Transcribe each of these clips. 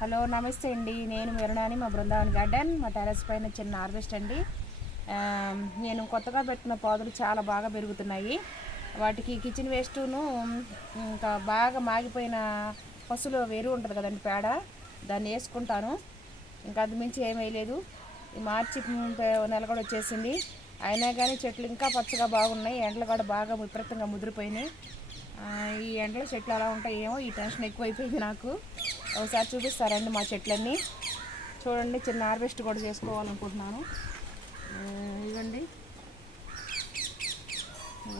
Hello నమస్తే అండి. నేను మిరణాని, మా బృందావన్ గార్డెన్, మా టెర్రస్ పైన చిన్న హార్వెస్ట్ అండి. నేను కొత్తగా పెట్టిన పాదులు చాలా బాగా పెరుగుతున్నాయి. వాటికి కిచెన్ వేస్టును ఇంకా బాగా మాగిపోయిన పసులు ఎరువు ఉంటుంది కదండి, పేడ, దాన్ని వేసుకుంటాను. ఇంకా అది మించి ఏమీ వేయలేదు. ఈ మార్చి నెల కూడా వచ్చేసింది, అయినా కానీ చెట్లు ఇంకా పచ్చగా బాగున్నాయి. ఎండలు కూడా బాగా విపరీతంగా ముదిరిపోయినాయి. ఈ ఎండలో చెట్లు ఎలా ఉంటాయేమో, ఈ టెన్షన్ ఎక్కువైపోయింది నాకు. ఒకసారి చూపిస్తారండి మా చెట్లన్నీ. చూడండి, చిన్న హార్వెస్ట్ కూడా చేసుకోవాలనుకుంటున్నాను. ఇవ్వండి,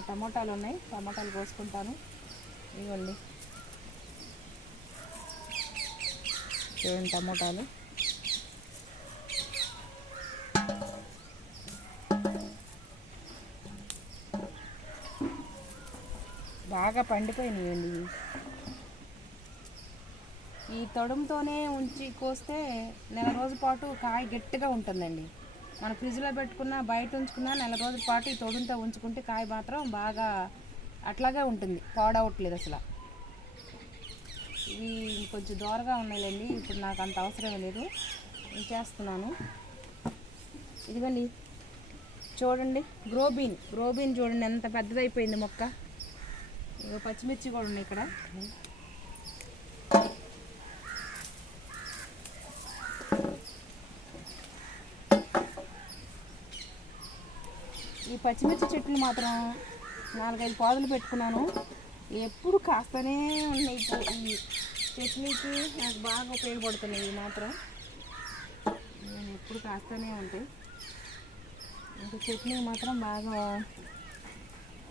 టమోటాలు ఉన్నాయి, టమోటాలు కోసుకుంటాను. ఇవ్వండి, చూడండి టమోటాలు బాగా పండిపోయినాయండి. ఈ తొడుముతోనే ఉంచి కోస్తే నెల రోజుల పాటు కాయ గట్టిగా ఉంటుందండి. మన ఫ్రిడ్జ్లో పెట్టుకున్న, బయట ఉంచుకున్న నెల రోజుల పాటు ఈ తొడుముతో ఉంచుకుంటే కాయ మాత్రం బాగా అట్లాగే ఉంటుంది, పాడవట్లేదు అసలు. ఇవి కొంచెం దూరగా ఉన్నాయిలేండి, ఇప్పుడు నాకు అంత అవసరం లేదు, చేస్తున్నాను. ఇదిగోండి చూడండి, గ్రోబీన్ చూడండి ఎంత పెద్దదైపోయింది మొక్క. ఇక పచ్చిమిర్చి కూడా ఉన్నాయి ఇక్కడ. ఈ పచ్చిమిర్చి చెట్లు మాత్రం 4-5 పాదులు పెట్టుకున్నాను, ఎప్పుడు కాస్తూనే ఉన్నాయి. ఈ చట్నీకి నాకు బాగా ఉపయోగపడుతున్నాయి. మాత్రం నేను ఎప్పుడు కాస్తూనే ఉంటాయి. ఇంకా చట్నీ మాత్రం బాగా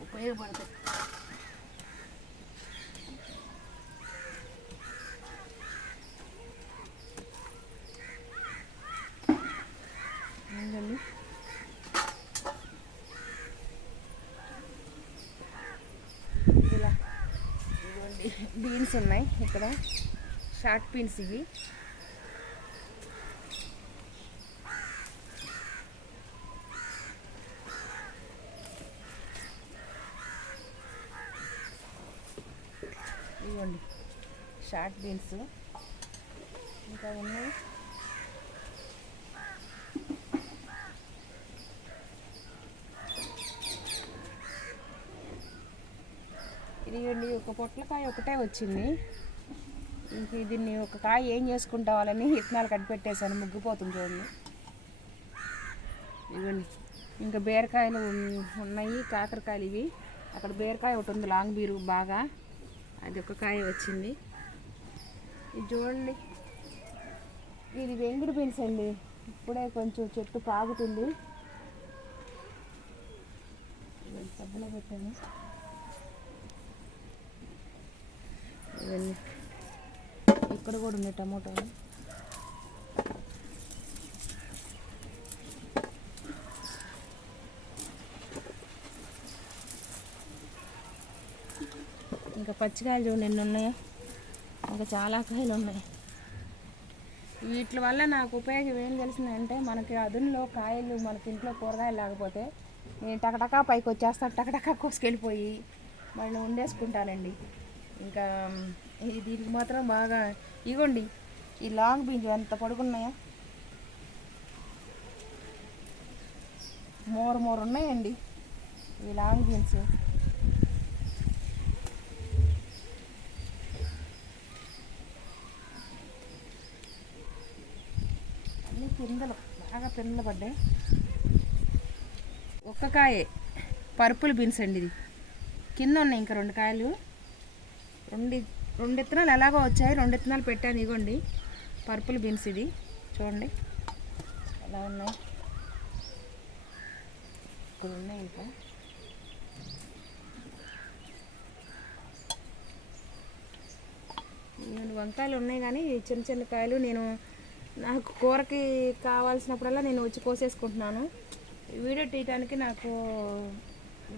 ఉపయోగపడతాయి. ఇలా బీన్స్ ఉన్నాయి ఇక్కడ, షార్ట్ బీన్స్. ఇవి ఇవ్వండి షార్ట్ బీన్స్ ఇంకా ఉన్నాయి. ఇదిగోండి, ఒక పొట్లకాయ ఒకటే వచ్చింది. ఇంక దీన్ని ఒక కాయ ఏం చేసుకుంటావాలని విత్తనాలు కట్టిపెట్టేశాను, ముగ్గిపోతుంది చూడండి. ఇవ్వండి, ఇంకా బీరకాయలు ఉన్నాయి, కాకరకాయలు. ఇవి అక్కడ బీరకాయ ఒకటి ఉంది, లాంగ్ బీరు బాగా, అది ఒక కాయ వచ్చింది. ఇది చూడండి, ఇది వెంగుడు బీన్స్ అండి. ఇప్పుడే కొంచెం చెట్టు పాగుతుంది. సబ్బులో పెట్టాను. ఇవన్నీ ఇక్కడ కూడా ఉన్నాయి టమోటాలు. ఇంకా పచ్చికాయలు చూడండి ఎన్ని ఉన్నాయో, ఇంకా చాలా కాయలు ఉన్నాయి. వీటి వల్ల నాకు ఉపయోగం ఏం తెలిసిందంటే, మనకి అదునులో కాయలు మనకి ఇంట్లో కూరగాయలు లేకపోతే నేను టకటకా పైకి వచ్చేస్తాను, టకటకా కోసుకెళ్ళిపోయి మళ్ళీ వండేసుకుంటానండి. ఇంకా దీనికి మాత్రం బాగా. ఇగోండి, ఈ లాంగ్ బీన్స్ ఎంత పొడుగున్నాయో, మోరు ఉన్నాయండి ఈ లాంగ్ బీన్స్. అన్నీ పిందెలు, బాగా పిందెలు పడ్డాయి. ఒక్క కాయే పర్పుల్ బీన్స్ అండి. ఇది కింద ఉన్నాయి ఇంకా 2 కాయలు. రెండు విత్తనాలు ఎలాగో వచ్చాయి, 2 విత్తనాలు పెట్టాను. ఇగోండి పర్పుల్ బీన్స్, ఇది చూడండి ఎలా ఉన్నాయి. ఇక్కడ ఉన్నాయి ఇంకా. వంకాయలు ఉన్నాయి కానీ చిన్న చిన్న కాయలు. నాకు కూరకి కావాల్సినప్పుడల్లా నేను వచ్చి కోసేసుకుంటున్నాను. వీడియో తీయడానికి నాకు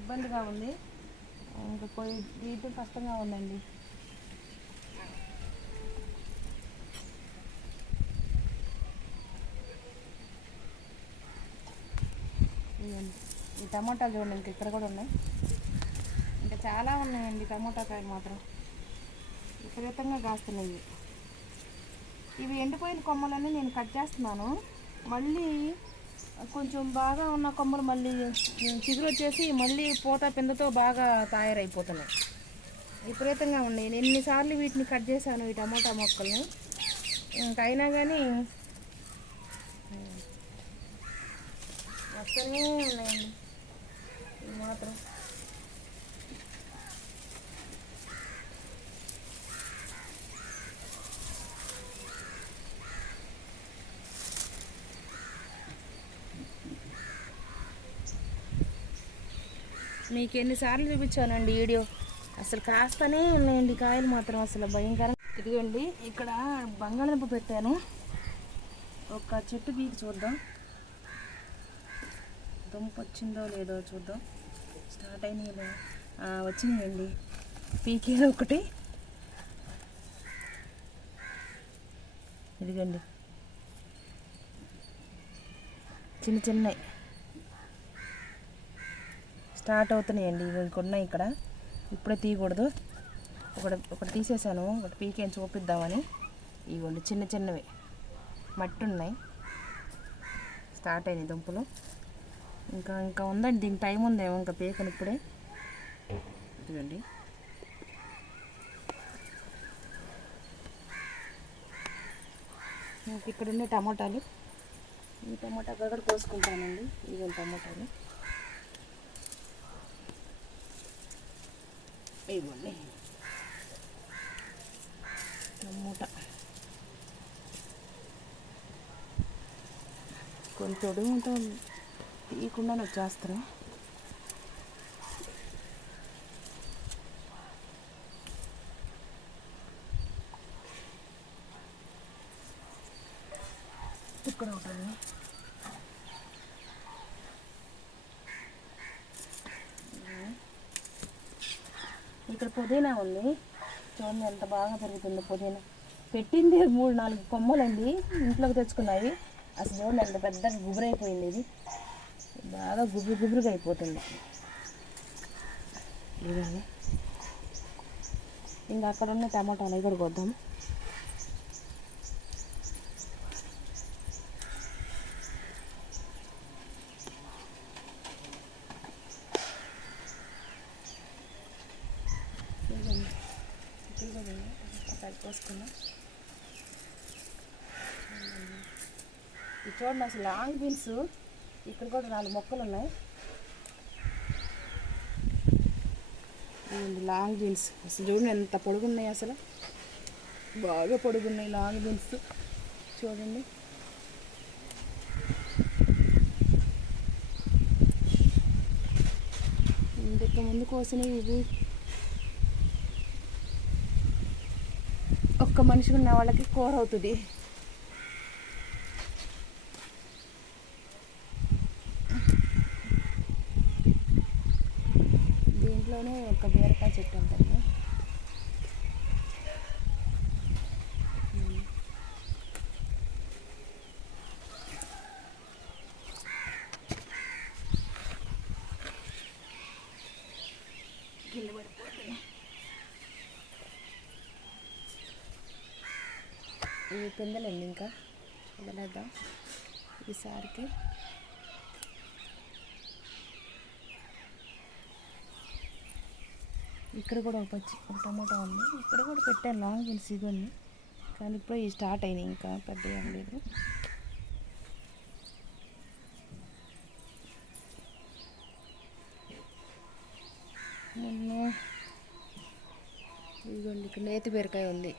ఇబ్బందిగా ఉంది, ఇంకా తీయటం కష్టంగా ఉందండి. ఈ టమాటాలు చూడండి, ఇంక ఇక్కడ కూడా ఉన్నాయి. ఇంకా చాలా ఉన్నాయండి టమోటా కాయలు మాత్రం విపరీతంగా కాస్తున్నాయి. ఇవి ఎండిపోయిన కొమ్మలన్నీ నేను కట్ చేస్తున్నాను. మళ్ళీ కొంచెం బాగా ఉన్న కొమ్మలు మళ్ళీ చిగురు వచ్చేసి మళ్ళీ పూత పిందతో బాగా తయారైపోతున్నాయి. విపరీతంగా ఉన్నాయి. నేను ఎన్నిసార్లు వీటిని కట్ చేశాను, ఈ టమోటా మొక్కల్ని. ఇంకైనా కానీ వస్తూనే ఉన్నాయండి ఇవి మాత్రం. మీకు ఎన్నిసార్లు చూపించానండి వీడియో, అసలు కాస్తనే ఉన్నాయండి కాయలు మాత్రం, అసలు భయంకరంగా. ఇదిగోండి ఇక్కడ బంగాళదుంప పెట్టాను, ఒక చెట్టు పీకి చూద్దాం దుంప వచ్చిందో లేదో చూద్దాం. స్టార్ట్ అయినాయి, వచ్చినాయండి. పీకేది ఒకటి, ఇదిగోండి చిన్న చిన్నవి స్టార్ట్ అవుతున్నాయండి. ఇంకొన్నాయి ఇక్కడ, ఇప్పుడే తీయకూడదు. ఒకటి తీసేసాను, ఒకటి పీకేం చూపిద్దామని. ఇవ్వండి చిన్న చిన్నవి మట్టి ఉన్నాయి, స్టార్ట్ అయినాయి దుంపలు. ఇంకా ఉందండి, దీనికి టైం ఉందేమో ఇంకా పీకని ఇప్పుడే. ఇదిగోండి ఇక్కడ ఉన్న టమాటాలు, ఈ టమాటా కూడా కోసుకుంటానండి. ఇవి టమాటాలు ఇవ్వండి. టమోటా కొంత తొడుగుంటా తీయకుండానే వచ్చేస్తాను. ఇక్కడ ఒకటి, ఇక్కడ పుదీనా ఉంది చూడండి ఎంత బాగా పెరుగుతుందో. పుదీనా పెట్టింది 3-4 కొమ్మలండి, ఇంట్లోకి తెచ్చుకున్నాయి. అసలు చూడండి ఎంత పెద్దగా గుబురైపోయింది, ఇది బాగా గుబురుగా అయిపోతుంది. ఇదండి ఇంకా అక్కడ ఉన్న టమాటాలు కూడా కొద్దాం. పోసుకున్నాం. ఇది చూడండి అసలు లాంగ్ బీన్స్, ఇక్కడ కూడా 4 మొక్కలు ఉన్నాయి. లాంగ్ బీన్స్ అసలు చూడండి ఎంత పొడుగున్నాయి, అసలు బాగా పొడుగున్నాయి లాంగ్ బీన్స్ చూడండి. ఇంతకు ముందు కోసినవి ఇవి. ఒక్క మనిషి ఉన్న వాళ్ళకి కూర అవుతుంది. దీంట్లోనే ఒక బీరకాయ చెట్టు ఉంటుంది. కింద పడిపోతుంది. ఇవి పిందెలండి, ఇంకా వదలేద్దాం ఈసారికి. ఇక్కడ కూడా ఒక టమాటా ఉంది, ఇక్కడ కూడా పెట్టాను లాంగ్ బీన్స్ ఇవన్నీ. కానీ ఇప్పుడు ఇవి స్టార్ట్ అయినాయి, ఇంకా పెద్ద ఏం లేదు. మొన్న ఇదిగోండి ఇక్కడ నేతి బీరకాయ ఉంది,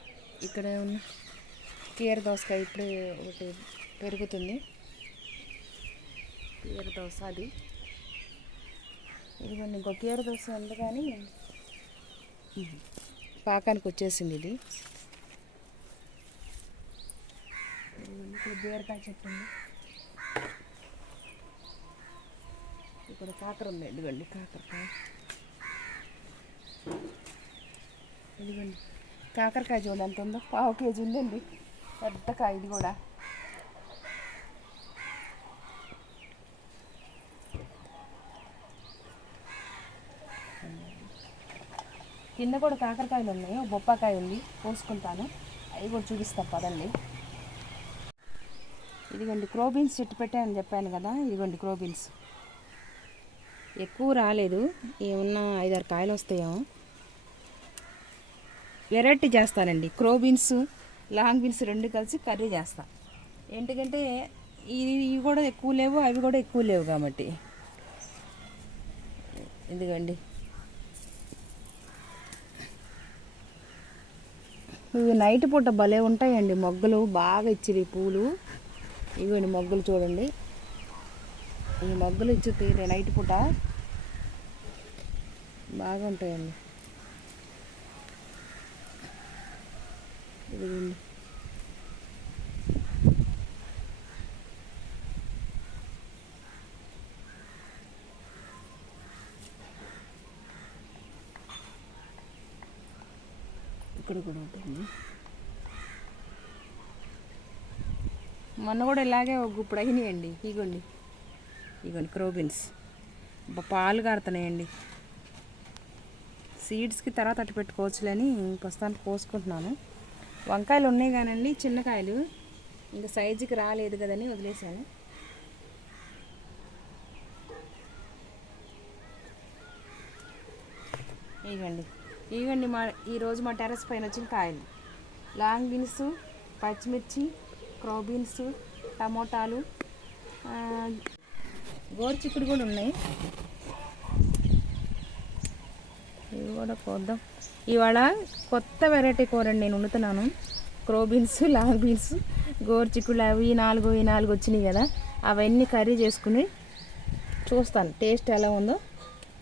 ఇక్కడ ఉన్న కీర దోసకాయ ఇప్పుడు ఒకటి పెరుగుతుంది. కీర దోస అది, ఇదిగోండి ఇంకో కీర దోస ఉంది కానీ పాకానికి వచ్చేసింది ఇది. ఇక్కడ బీరకాయ చెట్టు ఉంది, ఇక్కడ కాకర ఉంది. ఇదిగోండి కాకరకాయ, ఇదిగోండి కాకరకాయ చూడండి ఎంత ఉందో, 1/2 కేజీ ఉందండి, పెద్ద కాయ ఇది కూడా. కింద కూడా కాకరకాయలు ఉన్నాయి, బొప్పాకాయ ఉంది, కోసుకుంటాను, అవి కూడా చూపిస్తాను పదండి. ఇదిగోండి క్రోబీన్స్ చెట్టు పెట్టానని చెప్పాను కదా, ఇదిగోండి క్రోబీన్స్. ఎక్కువ రాలేదు, ఏమన్నా 5-6 కాయలు వస్తాయేమో. వెరైటీ చేస్తానండి, క్రోబీన్స్ లాంగ్ బీన్స్ 2 కలిసి కర్రీ చేస్తా. ఎందుకంటే ఇవి కూడా ఎక్కువ లేవు, అవి కూడా ఎక్కువ లేవు కాబట్టి. ఇదిగోండి ఇవి నైట్ పూట భలే ఉంటాయండి, మొగ్గలు బాగా ఇచ్చిరి పూలు. ఇవ్వండి మొగ్గలు చూడండి, ఈ మొగ్గలు ఇచ్చి నైట్ పూట బాగా ఉంటాయండి. ఇదిగోండి ఇక్కడ కూడా ఉంటుంది. మొన్న కూడా ఇలాగే ఒక గుప్పుడు అయినాయండి. ఇగోండి క్రోబీన్స్ పాలు కారుతున్నాయండి. సీడ్స్కి తర్వాత అట్టు పెట్టుకోవచ్చులని ప్రస్తుతానికి కోసుకుంటున్నాను. వంకాయలు ఉన్నాయి కానండి, చిన్నకాయలు ఇంకా సైజుకి రాలేదు కదని వదిలేసాను. ఇవ్వండి ఈరోజు మా టెర్రస్ పైన వచ్చిన కాయలు. లాంగ్ బీన్స్, పచ్చిమిర్చి, క్రోబీన్స్, టమోటాలు, గోరుచిక్కుడు కూడా ఉన్నాయి. ఇవి కూడా కోద్దాం. ఇవాళ కొత్త వెరైటీ కూరండి నేను వండుతున్నాను. క్రోబీన్స్, లాంగ్ బీన్స్, గోరుచిక్కుడు అవి 4 వచ్చినాయి కదా, అవన్నీ కర్రీ చేసుకుని చూస్తాను టేస్ట్ ఎలా ఉందో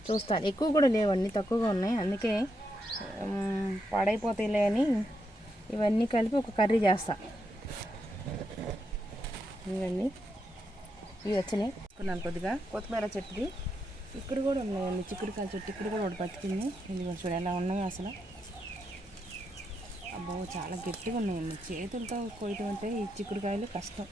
చూస్తాను. ఎక్కువ కూడా లేవండి, తక్కువగా ఉన్నాయి, అందుకే పాడైపోతాయిలే అని ఇవన్నీ కలిపి ఒక కర్రీ చేస్తా. ఇవన్నీ ఇవి వచ్చినాయి తీసుకున్నాను. కొద్దిగా కొత్తిమీర చెట్టుది ఇక్కడ కూడా ఉన్నాయండి, చిక్కుడుకాయ చెట్టు ఇక్కడ కూడా ఒకటి బతికింది. ఇది కూడా చూడ ఎలా ఉన్నాయి అసలు. అబ్బో చాలా గట్టిగా ఉన్నాయండి, చేతులతో కొయ్యటం అంటే ఈ చిక్కుడుకాయలు కష్టం.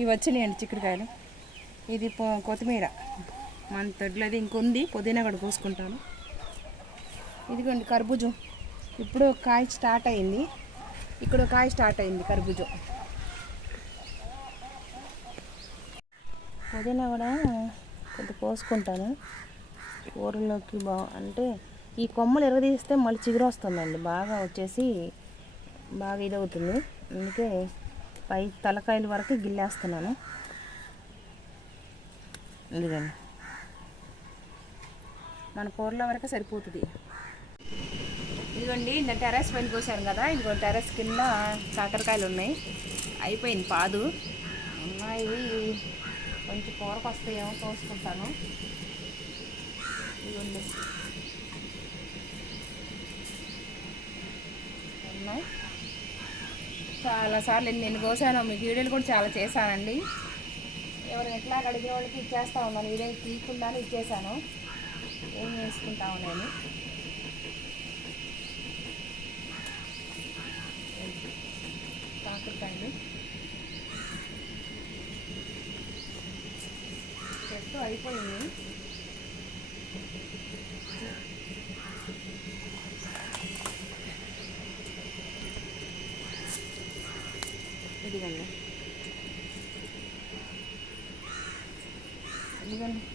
ఇవి వచ్చినాయండి చిక్కుడుకాయలు. ఇది కొత్తిమీర మన తొడ్లది ఇంకొంది, పుదీనా కూడా కోసుకుంటాను. ఇదిగోండి కర్బూజం, ఇప్పుడు ఒక కాయ స్టార్ట్ అయింది, ఇక్కడ ఒక కాయ స్టార్ట్ అయింది కర్బూజం. పుదీనా కూడా కొద్దిగా కోసుకుంటాను కూరలోకి. అంటే ఈ కొమ్మలు ఎరగదీస్తే మళ్ళీ చిగురు వస్తుందండి, బాగా వచ్చేసి బాగా ఇదవుతుంది. అందుకే పై తలకాయల వరకు గిల్లేస్తున్నాను. ఇదిగోండి మన కూరలో వరకు సరిపోతుంది. ఇదిగోండి ఇంత టెర్రస్ పైన కోసాను కదా, ఇదిగో టెర్రస్ కింద కాకరకాయలు ఉన్నాయి. అయిపోయింది పాదు ఉన్నాయి, కొంచెం కూరకు వస్తాయేమో కోసుకుంటాను. ఇదిగోండి ఉన్నాయి. చాలాసార్లు నేను కోసాను, మీకు వీడియోలు కూడా చాలా చేశానండి. ఎవరు ఎట్లా అడిగే వాళ్ళకి ఇచ్చేస్తూ ఉన్నాను, వీడియో తీయకుండానే ఇచ్చేసాను. ఏం వేసుకుంటాము నేను. కాకరకాయలు చెట్టు అయిపోయింది. ఇదిగండి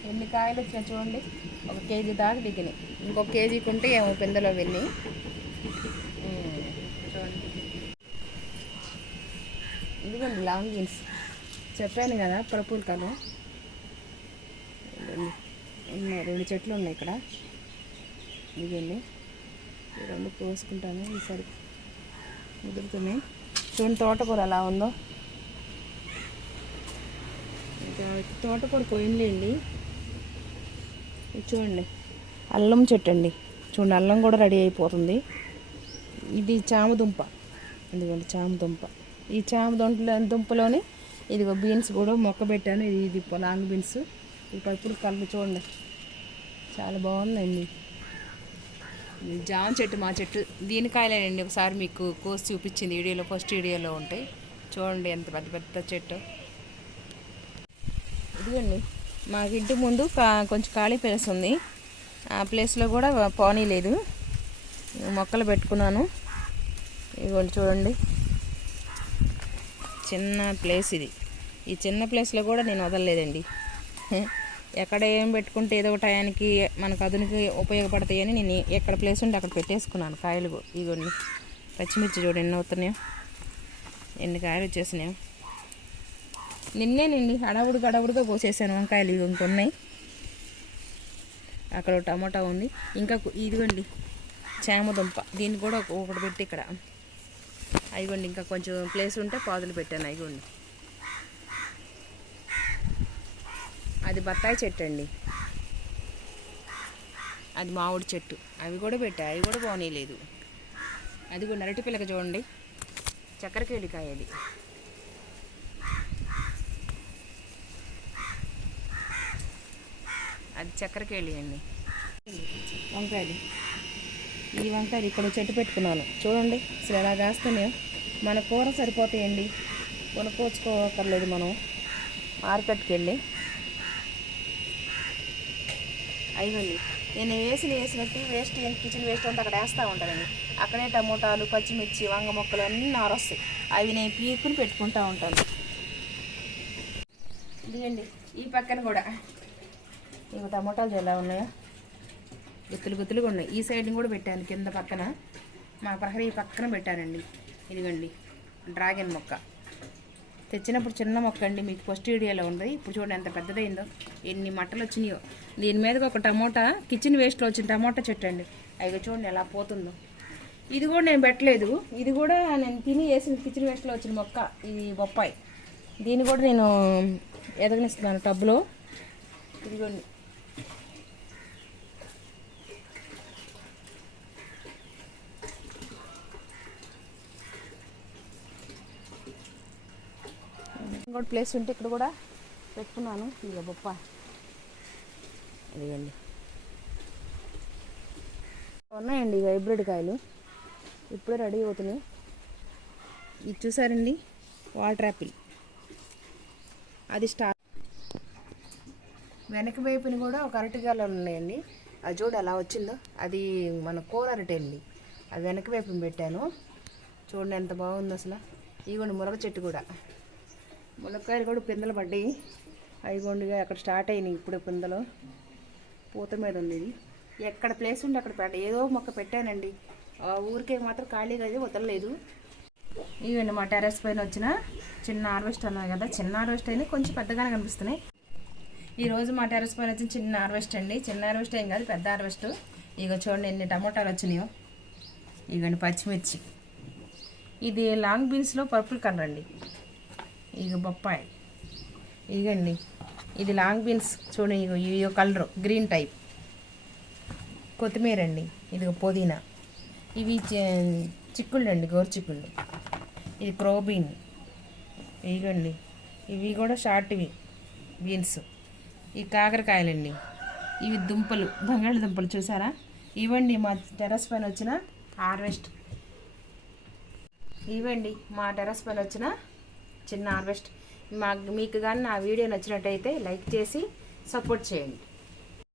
ఎన్ని కాయలు వచ్చినాయి చూడండి, 1 కేజీ దాకా దిగినాయి. ఇంకొక కేజీకి ఉంటే ఏమో పిందెలో వెళ్ళి చూడండి. ఇదిగోండి లాంగ్ బీన్స్ చెప్పాను కదా, పరపూరకాలు ఉన్నాయి, 2 చెట్లు ఉన్నాయి ఇక్కడ. ఇదిగోండి ఈ 2 కోసుకుంటాను, ఈసారి ముదురుతున్నాయి. చూడండి తోటకూర ఎలా ఉందో, తోటకూర పోయిందండి. చూడండి అల్లం చెట్టు అండి, చూడండి అల్లం కూడా రెడీ అయిపోతుంది. ఇది చామదుంప, ఇదిగోండి చామదుంప. ఈ దుంపలోని ఇదిగో బీన్స్ కూడా మొక్క పెట్టాను. ఇది లాంగ్ బీన్స్, ఈ పప్పులు కలుపు చూడండి చాలా బాగుందండి. జామ చెట్టు మా చెట్టు, దీనికాయలేనండి. ఒకసారి మీకు కోసి చూపించింది వీడియోలో, ఫస్ట్ వీడియోలో ఉంటాయి చూడండి ఎంత పెద్ద పెద్ద చెట్టు. ఇదిగోండి మాకు ఇంటి ముందు కొంచెం ఖాళీ ప్లేస్ ఉంది. ఆ ప్లేస్లో కూడా పానీ లేదు, మొక్కలు పెట్టుకున్నాను. ఇదిగోండి చూడండి, చిన్న ప్లేస్ ఇది. ఈ చిన్న ప్లేస్లో కూడా నేను వదలలేదండి. ఎక్కడ ఏం పెట్టుకుంటే ఏదో ఒక టయానికి మనకు అదునికి ఉపయోగపడతాయని నేను ఎక్కడ ప్లేస్ ఉంటే అక్కడ పెట్టేసుకున్నాను. కాయలు ఇదిగోండి, పచ్చిమిర్చి చూడండి ఎన్ని అవుతున్నాయో, ఎన్ని కాయలు వచ్చేసినాయో. నిన్నేనండి అడవుడుగా కోసేసాను వంకాయలు. ఇవి ఇంకొన్నాయి, అక్కడ టమాటా ఉంది. ఇంకా ఇదిగోండి చామదుంప, దీన్ని కూడా ఒకటి పెట్టి ఇక్కడ అయిగోండి. ఇంకా కొంచెం ప్లేస్ ఉంటే పాదులు పెట్టాను. అయిగోండి, అది బత్తాయి చెట్టు అండి, అది మామిడి చెట్టు. అవి కూడా పెట్టా, అవి కూడా బాగోలేదు. అది కూడా అరటి పిల్లక చూడండి, చక్కెరకేళికాయ అది. అది చక్కెరకేళి అండి. వంకాయలు, ఈ వంకాయలు ఇక్కడ చెట్టు పెట్టుకున్నాను చూడండి, అసలు ఎలా కాస్తున్నాయో. మన కూర సరిపోతాయండి, కొనుక్కోచుకోకర్లేదు మనం మార్కెట్కి వెళ్ళి. అయిపోయింది, నేను వేసినట్టు వేస్ట్ కిచెన్ వేస్ట్ అంతా అక్కడ వేస్తూ ఉంటానండి. అక్కడే టమోటాలు, పచ్చిమిర్చి, వంగ మొక్కలు అన్నీ నారొస్తాయి. అవి నేను పీక్కుని పెట్టుకుంటూ ఉంటాను. ఇదిగండి ఈ పక్కన కూడా ఇవి టమోటాలు ఎలా ఉన్నాయో, గుత్తులుగా ఉన్నాయి. ఈ సైడ్ని కూడా పెట్టాను, కింద పక్కన మా ప్రహరీ పక్కన పెట్టానండి. ఇదిగండి డ్రాగన్ మొక్క తెచ్చినప్పుడు చిన్న మొక్క అండి, మీకు ఫస్ట్ వీడియోలో ఉంది. ఇప్పుడు చూడండి ఎంత పెద్దదైందో, ఎన్ని మట్టలు వచ్చినాయో. దీని మీదకి ఒక టమోటా, కిచెన్ వేస్ట్లో వచ్చిన టమోటా చెట్టు అండి. అవి చూడండి ఎలా పోతుందో. ఇది కూడా నేను పెట్టలేదు, ఇది కూడా నేను తిని వేసిన కిచెన్ వేస్ట్లో వచ్చిన మొక్క. ఇది బొప్పాయి, దీన్ని కూడా నేను ఎదగనిస్తున్నాను టబ్లో. ఇదిగోండి ఇంకోటి ప్లేస్ ఉంటే ఇక్కడ కూడా పెట్టుకున్నాను. ఇక బొప్పాయి ఇదిగండి ఉన్నాయండి, ఇక హైబ్రిడ్ కాయలు ఇప్పుడే రెడీ అవుతున్నాయి. ఇది చూసారండి వాటర్ యాపిల్, అది స్టార్. వెనక వైపుని కూడా ఒక అరటికాయలు ఉన్నాయండి, అది చూడు ఎలా వచ్చిందో. అది మన కూర అరటి అండి, అది వెనక వైపుని పెట్టాను. చూడండి ఎంత బాగుంది అసలు. ఇదిగోండి మునగ చెట్టు కూడా, మునక్కాయలు కూడా పిందెలు పడ్డాయి. అయిగోండిగా అక్కడ స్టార్ట్ అయినాయి ఇప్పుడు పిందెలు, పూత మీద ఉంది. ఇది ఎక్కడ ప్లేస్ ఉంటే అక్కడ ఏదో మొక్క పెట్టానండి. ఊరికే మాత్రం ఖాళీగా అయితే వదలలేదు. ఇవండి మా టెర్రస్ పైన వచ్చిన చిన్న హార్వెస్ట్ అన్నాయి కదా, చిన్న హార్వెస్ట్ అయినా కొంచెం పెద్దగానే కనిపిస్తున్నాయి. ఈరోజు మా టెర్రస్ పైన వచ్చిన చిన్న హార్వెస్ట్ అండి. చిన్న హార్వెస్ట్ ఏం కాదు, పెద్ద హార్వెస్ట్. ఇక చూడండి ఎన్ని టమోటాలు వచ్చినాయో. ఇగండి పచ్చిమిర్చి, ఇది లాంగ్ బీన్స్లో పర్పుల్ కలర్ అండి. ఇక బొప్పాయి, ఇదిగండి ఇది లాంగ్ బీన్స్ చూడండి, ఇవి కలర్ గ్రీన్ టైప్. కొత్తిమీర అండి, ఇది పుదీనా. ఇవి చిక్కుళ్ళు అండి, గోరు చిక్కుళ్ళు. ఇది క్రోబీన్. ఇదిగండి ఇవి కూడా షార్ట్వి బీన్స్. ఈ కాకరకాయలండి, ఇవి దుంపలు, బంగాళదుంపలు చూసారా. ఇవ్వండి మా టెర్రస్ పైన వచ్చిన హార్వెస్ట్. ఇవ్వండి మా టెర్రస్ పైన వచ్చిన చిన్న హార్వెస్ట్. మీకు కానీ నా వీడియో నచ్చినట్టయితే లైక్ చేసి సపోర్ట్ చేయండి.